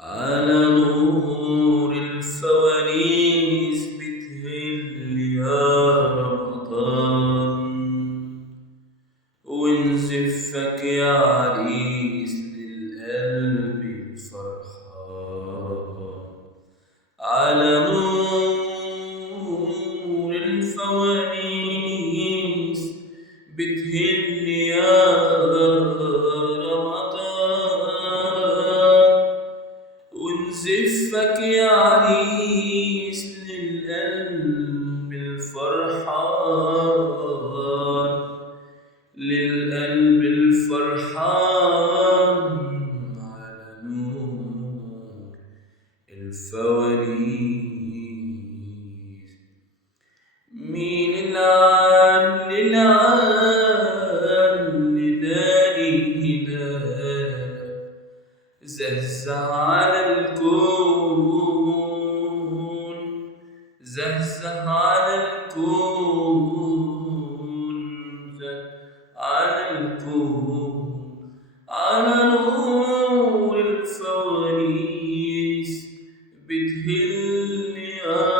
على نور الفوانيس بتهل يا رمضان، ونزفك يا عريس للقلب الفرحان. على نور الفوانيس بتهل يا ونزفك يا عريس للقلب الفرحان، للقلب الفرحان. على نور الفوانيس مين العال لداري هلال زهزه على الكون، زهزه على الكون، على الكون. على نور الفوانيس بتهل يا